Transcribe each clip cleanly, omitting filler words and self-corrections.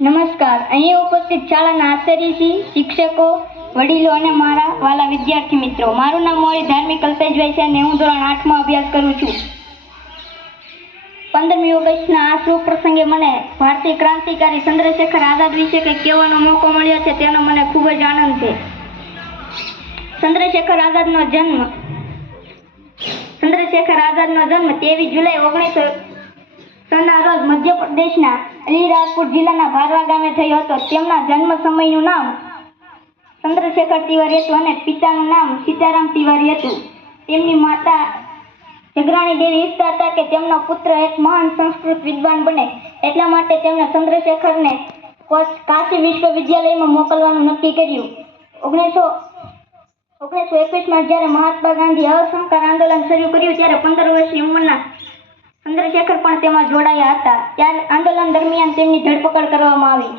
નમસ્કાર. અહીં ઉપસ્થિત શાળાના આચાર્યશ્રી, શિક્ષકો, વડીલો અને મારા વાલા વિદ્યાર્થી મિત્રો. મારું નામ મોરી ધાર્મિક અલ્પેશભાઈ છે અને હું ધોરણ 8માં અભ્યાસ કરું છું. 15મી ઓગસ્ટના આ શુભ પ્રસંગે મને ભારતીય ક્રાંતિકારી ચંદ્રશેખર આઝાદ વિશે કંઈક કહેવાનો મોકો મળ્યો છે, તેનો મને ખૂબ જ આનંદ છે. ચંદ્રશેખર આઝાદનો જન્મ 23 જુલાઈ 1900 રોજ મધ્યપ્રદેશના અલીરાજપુર જિલ્લાના ભારવા ગામે થયો હતો. તેમના જન્મ સમયનું નામ ચંદ્રશેખર તિવારી હતું અને પિતાનું નામ સીતારામ તિવારી હતું. તેમની માતા જગરાણી દેવી ઈચ્છતા હતા કે તેમનો પુત્ર એક મહાન સંસ્કૃત વિદ્વાન બને. એટલા માટે તેમણે ચંદ્રશેખરને કાશી વિશ્વવિદ્યાલયમાં મોકલવાનું નક્કી કર્યું. 1921માં જ્યારે મહાત્મા ગાંધી અસહકાર આંદોલન શરૂ કર્યું ત્યારે 15 વર્ષની ઉંમરના ચંદ્રશેખર પણ તેમાં જોડાયા હતા. ત્યારે આંદોલન દરમિયાન તેમની ધરપકડ કરવામાં આવી.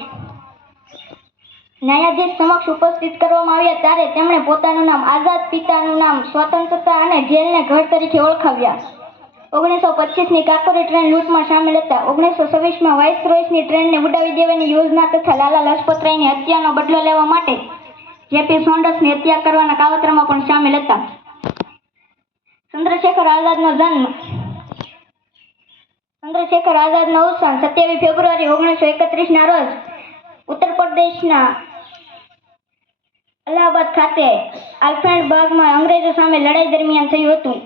ન્યાયાધીશ સમક્ષ ઉપસ્થિત કરવામાં આવ્યા ત્યારે તેમણે પોતાનું નામ આઝાદ, પિતાનું નામ સ્વતંત્રતા અને જેલને ઘર તરીકે ઓળખાવ્યા. 1925ની કાકોરી ટ્રેન લૂંટમાં સામેલ હતા. 1926માં વાઇસરોયની ટ્રેનને ઉડાવી દેવાની યોજના તથા લાલા લજપતરાયની હત્યાનો બદલો લેવા માટે જેપી સોન્ડર્સની હત્યા કરવાના કાવતરામાં પણ સામેલ હતા. ચંદ્રશેખર આઝાદનો અવસાન 27 ફેબ્રુઆરી 1931ના રોજ ઉત્તર પ્રદેશના અલ્હાબાદ ખાતે આલ્ફ્રેડ બાગમાં અંગ્રેજો સામે લડાઈ દરમિયાન થયું હતું.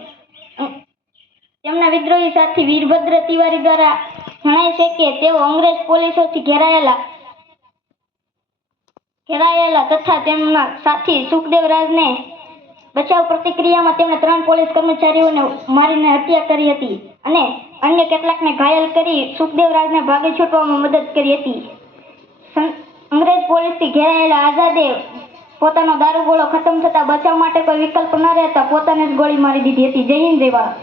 તેમના વિદ્રોહી સાથી વીરભદ્ર તિવારી દ્વારા જણાય છે કે તેઓ અંગ્રેજ પોલીસોથી ઘેરાયેલા તથા તેમના સાથી સુખદેવરાજને બચાવ પ્રતિક્રિયામાં તેમણે 3 પોલીસ કર્મચારીઓને મારીને હત્યા કરી હતી અને અન્ય કેટલાકને ઘાયલ કરી સુખદેવરાજને ભાગી છૂટવામાં મદદ કરી હતી. અંગ્રેજ પોલીસથી ઘેરાયેલા આઝાદે પોતાનો દારૂગોળો ખતમ થતા બચાવ માટે કોઈ વિકલ્પ ન રહેતા પોતાને જ ગોળી મારી દીધી હતી. જય હિન્દ, જય ભારત.